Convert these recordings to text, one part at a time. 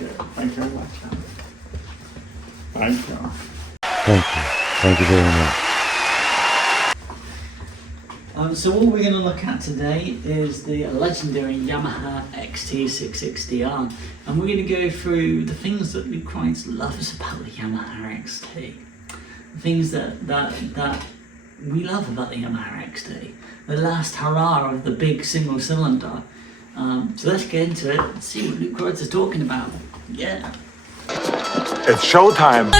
you. Thank you very much. Thank you. Thank you. Thank you very much. So what we're going to look at today is the legendary Yamaha XT660R, and we're going to go through the things that Luke Wright loves about the Yamaha XT, the things that we love about the Yamaha XT, the last hurrah of the big single cylinder. So let's get into it and see what Luke Wright is talking about. Yeah. It's showtime.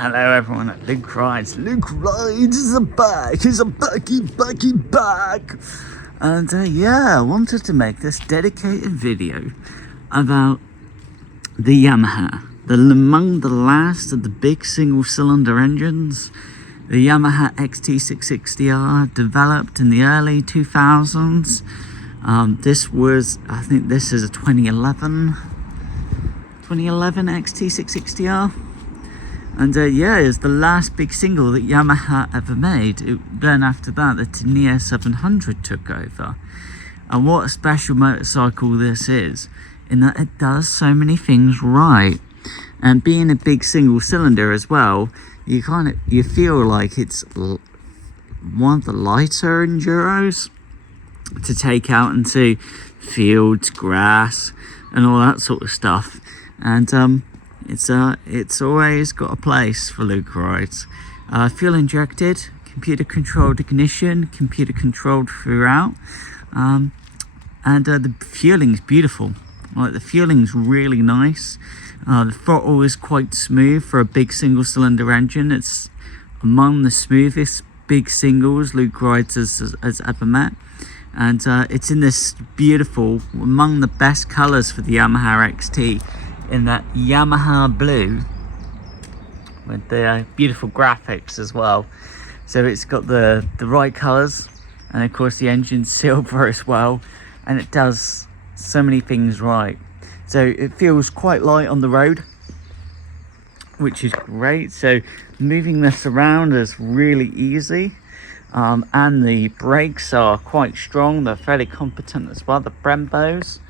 Hello everyone at Luke Rides. Luke Rides is back. He's a back. And yeah, I wanted to make this dedicated video about the Yamaha. Among the last of the big single cylinder engines, the Yamaha XT660R developed in the early 2000s. This was, I think this is a 2011 XT660R. And yeah, it's the last big single that Yamaha ever made. Then after that, the Tenia 700 took over. And what a special motorcycle this is, in that it does so many things right. And being a big single cylinder as well, you feel like it's one of the lighter enduros to take out into fields, grass, and all that sort of stuff. And it's always got a place for Luke Wright. Fuel injected, computer controlled ignition, computer controlled throughout, and the fueling's beautiful. Like, the fueling's really nice. The throttle is quite smooth for a big single cylinder engine. It's among the smoothest big singles Luke Wright has ever met. And it's in this beautiful, among the best colours for the Yamaha XT, in that Yamaha blue with the beautiful graphics as well. So it's got the right colours, and of course the engine's silver as well, and it does so many things right. So it feels quite light on the road, which is great. So moving this around is really easy, and the brakes are quite strong. They're fairly competent as well. The Brembos,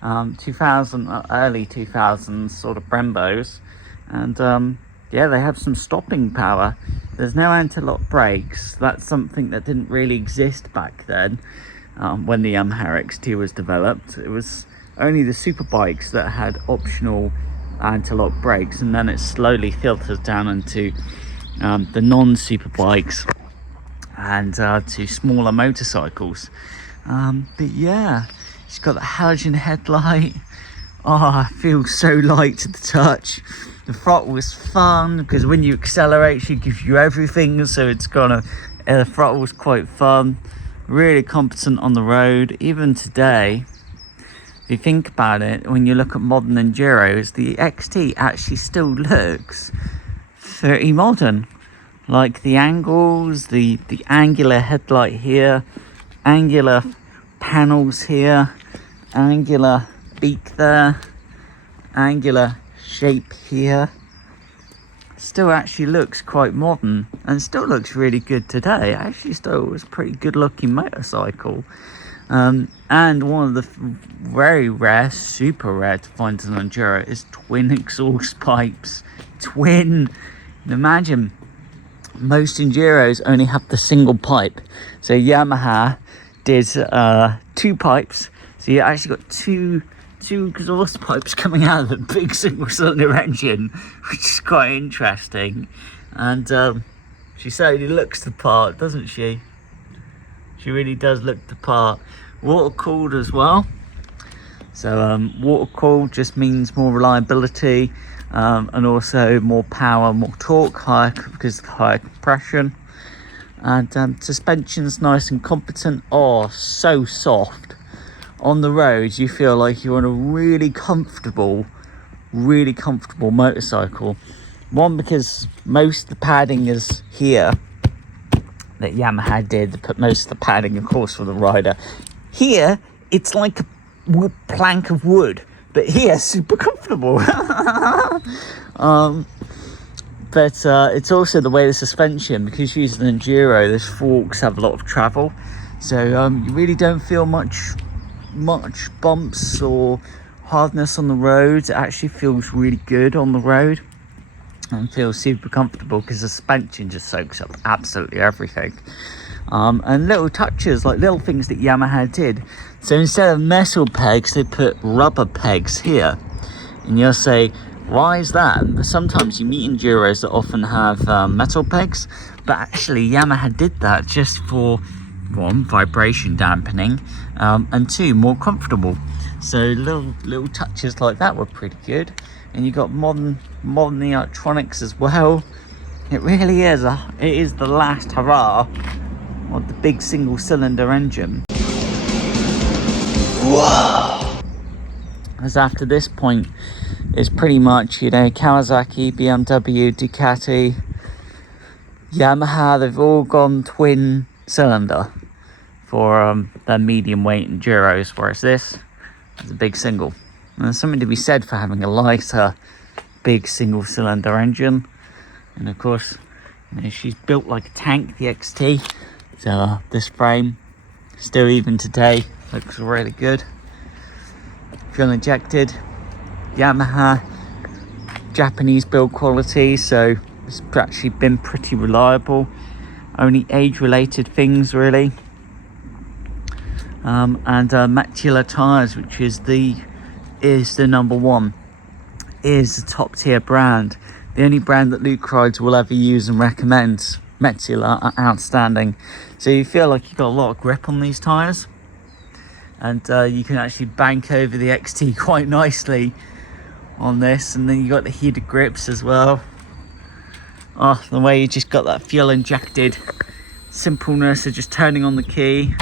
2000, early 2000s sort of Brembos, and yeah, they have some stopping power. There's no anti-lock brakes. That's something that didn't really exist back then, when the Yamaha XT was developed. It was only the superbikes that had optional anti-lock brakes, and then it slowly filters down into the non-superbikes and to smaller motorcycles. But yeah, it's got the halogen headlight. Oh, it feels so light to the touch. The throttle is fun because when you accelerate, she gives you everything. So it's the throttle's quite fun, really competent on the road. Even today, if you think about it, when you look at modern enduros, the XT actually still looks pretty modern. Like the angles, the angular headlight here, angular panels here, angular beak there, angular shape here, still actually looks quite modern and still looks really good today. Actually still was a pretty good looking motorcycle, and one of the very rare, super rare to find in an enduro is twin exhaust pipes. Twin. Imagine most enduros only have the single pipe, so Yamaha did 2 pipes, so you actually got two exhaust pipes coming out of the big single cylinder engine, which is quite interesting. And she certainly looks the part, doesn't she? She really does look the part. Water cooled as well, so water cooled just means more reliability, and also more power, more torque, higher because of the higher compression. And suspension's nice and competent. Oh, so soft. On the road, you feel like you're on a really comfortable motorcycle. One, because most of the padding is here, that Yamaha did. They put most of the padding, of course, for the rider. Here, it's like a plank of wood, but here, super comfortable. But But it's also the way the suspension, because you're using an enduro, those forks have a lot of travel, so you really don't feel much bumps or hardness on the road. It actually feels really good on the road and feels super comfortable because the suspension just soaks up absolutely everything. And little touches, like little things that Yamaha did. So instead of metal pegs, they put rubber pegs here. And you'll say, why is that? Sometimes you meet enduros that often have metal pegs, but actually Yamaha did that just for, one, vibration dampening, and two, more comfortable. So little touches like that were pretty good. And you got modern electronics as well. It really is it is the last hurrah of the big single cylinder engine. Whoa! As after this point is pretty much, you know, Kawasaki, BMW, Ducati, Yamaha, they've all gone twin cylinder for their medium weight enduros, whereas this is a big single. And there's something to be said for having a lighter, big single cylinder engine. And of course, you know, she's built like a tank, the XT. So this frame, still even today, looks really good. Fuel injected, Yamaha, Japanese build quality, so it's actually been pretty reliable. Only age-related things really. And Matula tires, which is the number one, is the top tier brand. The only brand that Luke rides will ever use and recommend. Matula are outstanding. So you feel like you've got a lot of grip on these tires, and you can actually bank over the XT quite nicely on this. And then you got the heated grips as well. Oh, the way you just got that fuel injected simpleness of just turning on the key.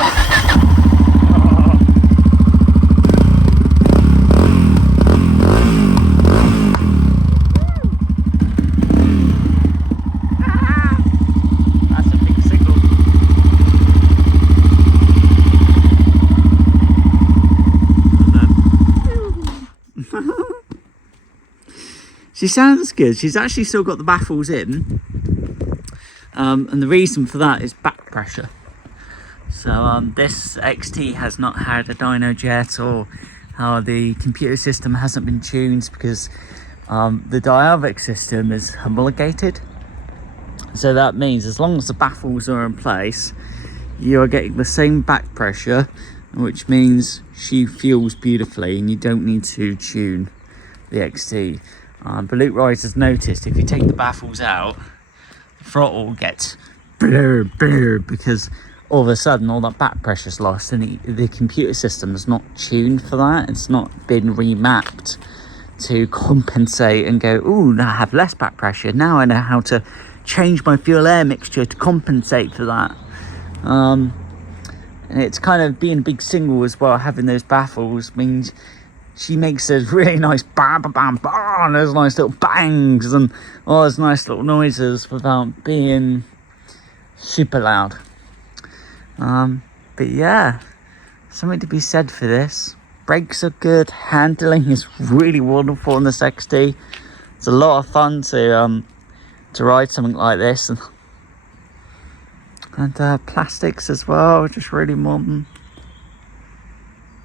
She sounds good. She's actually still got the baffles in, and the reason for that is back pressure. So this XT has not had a dyno jet, or the computer system hasn't been tuned because the dynamic system is homologated. So that means as long as the baffles are in place, you are getting the same back pressure, which means she feels beautifully and you don't need to tune the XT. But Luke Rice has noticed if you take the baffles out, the throttle gets blur because all of a sudden all that back pressure is lost, and the computer system is not tuned for that. It's not been remapped to compensate and go, ooh, now I have less back pressure. Now I know how to change my fuel air mixture to compensate for that. And it's kind of being a big single as well, having those baffles means she makes those really nice bam, bam, bam, bam, those nice little bangs and all those nice little noises without being super loud. But yeah, something to be said for this. Brakes are good, handling is really wonderful on this XT. It's a lot of fun to ride something like this, and plastics as well, just really modern.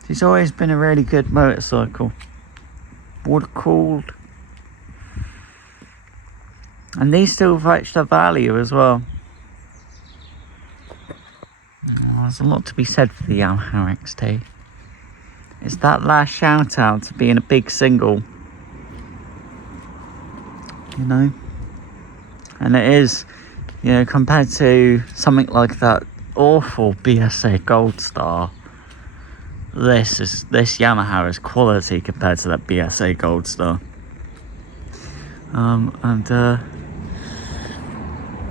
She's always been a really good motorcycle. Water cooled. And these still have extra value as well. Oh, there's a lot to be said for the Yamaha XT. It's that last shout out to being a big single. You know? And it is, you know, compared to something like that awful BSA Gold Star, this Yamaha is quality compared to that BSA Gold Star. And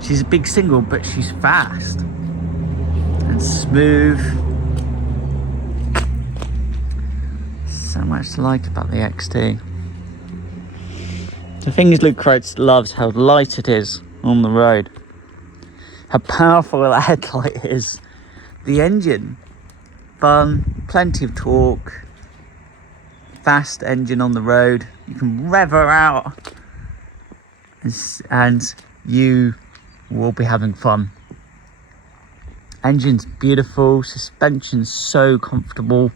she's a big single, but she's fast and smooth. So much to like about the XT. The thing is, Luke Kreitz loves how light it is on the road, how powerful the headlight is, the engine. Fun, plenty of torque, fast engine on the road. You can rev her out and you will be having fun. Engine's beautiful, suspension's so comfortable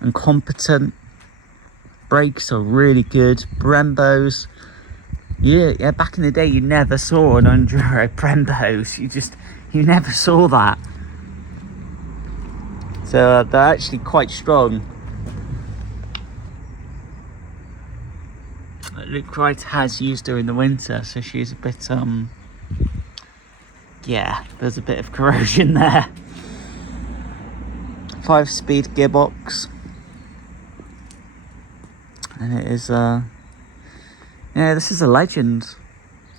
and competent. Brakes are really good. Brembos. Yeah, back in the day you never saw an Enduro Brembos. You never saw that. So they're actually quite strong. Luke Wright has used her in the winter, so she's a bit yeah, there's a bit of corrosion there. 5-speed gearbox. And it is yeah, this is a legend.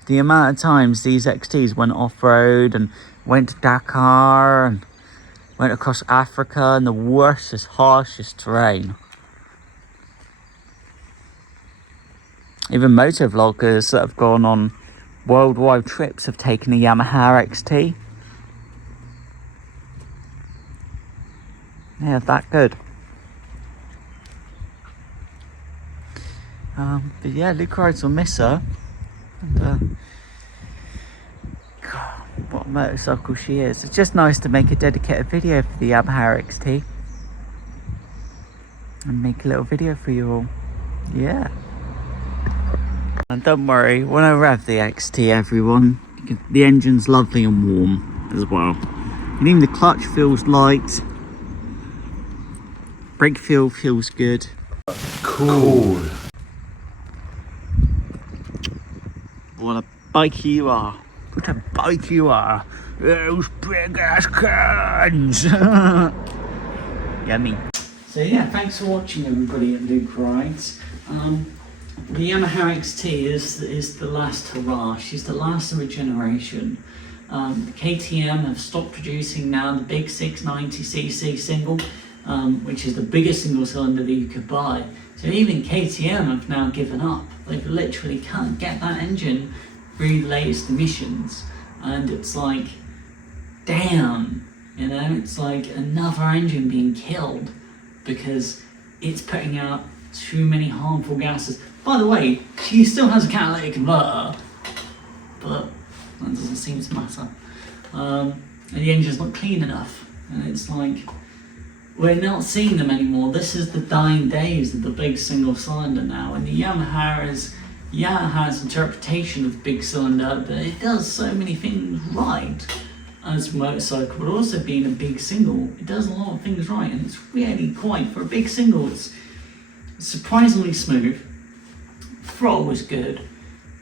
The amount of times these XTs went off-road and went to Dakar and went across Africa in the worstest, harshest terrain. Even motovloggers that have gone on worldwide trips have taken a Yamaha XT. Yeah, that good. But yeah, Luke Rides will miss her. And, God, what a motorcycle she is. It's just nice to make a dedicated video for the Yamaha XT. And make a little video for you all. Yeah. And don't worry, when I rev the XT, everyone, the engine's lovely and warm as well. And even the clutch feels light. Brake feel feels good. Cool. What a bike you are. What a bike you are. Those big ass cans. Yummy. So yeah, thanks for watching everybody at Luke Rides. The Yamaha XT is the last hurrah. She's the last of a generation. The KTM have stopped producing now the big 690cc single, which is the biggest single cylinder that you could buy. So even KTM have now given up. They literally can't get that engine through the latest emissions. And it's like, damn, you know, it's like another engine being killed because it's putting out too many harmful gases. By the way, she still has a catalytic converter, but that doesn't seem to matter. And the engine's not clean enough. And it's like, we're not seeing them anymore. This is the dying days of the big single cylinder now. And the Yamaha's interpretation of the big cylinder, but it does so many things right as a motorcycle, but also being a big single, it does a lot of things right. And it's really quite, for a big single, it's surprisingly smooth. Throttle was good,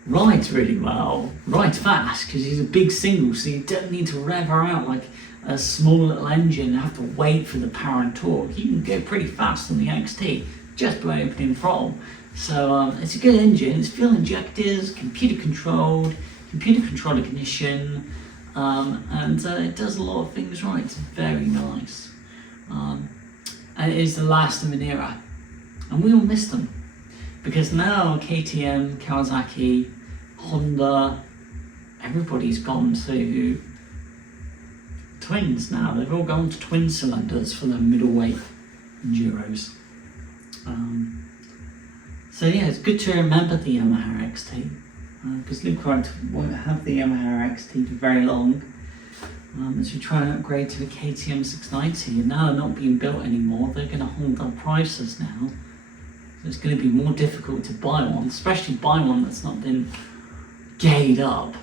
rides really well, rides fast because she's a big single, so you don't need to rev her out like a small little engine and have to wait for the power and torque. You can go pretty fast on the XT just by opening throttle. So it's a good engine. It's fuel injectors, computer controlled ignition, and it does a lot of things right. It's very nice, and it is the last of an era, and we all miss them. Because now KTM, Kawasaki, Honda, everybody's gone to twins now. They've all gone to twin cylinders for the middleweight enduros. So yeah, it's good to remember the Yamaha XT. Because Luke Wright won't have the Yamaha XT for very long. As we try and upgrade to the KTM 690. And now they're not being built anymore. They're going to hold their prices now. So it's going to be more difficult to buy one, especially buy one that's not been gayed up,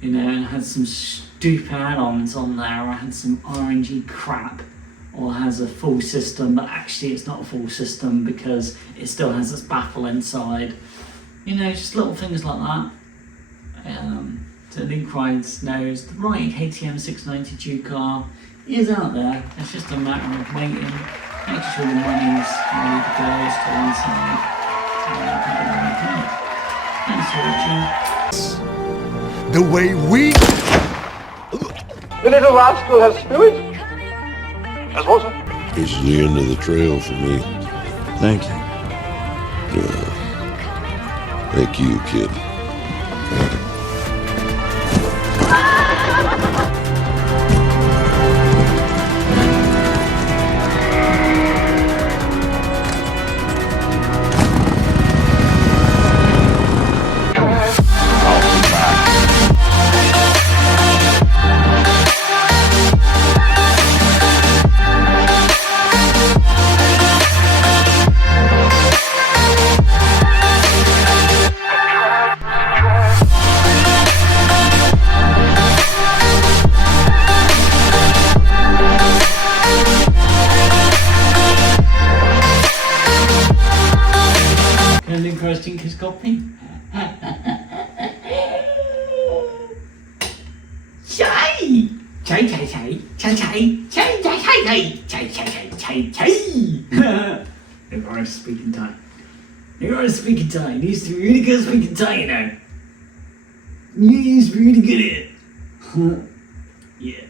you know, and had some stupid add-ons on there, or had some RNG crap, or has a full system, but actually it's not a full system because it still has its baffle inside. You know, just little things like that. So Luke Rides knows the right KTM 690 Duke is out there. It's just a matter of waiting, making sure the money's ready to go, to one side. Thanks for watching. The way we... The little rascal has spirit. Has water. This is the end of the trail for me. Thank you. Thank you, kid. Chạy. Chạy chạy chạy. Chạy chạy. Chạy chạy chạy chạy. Chạy chạy chạy chạy chạy. They are speaking Thai. They are speaking Thai. He needs to be really good at speaking Thai, you know. He needs to be really good at it. Yeah.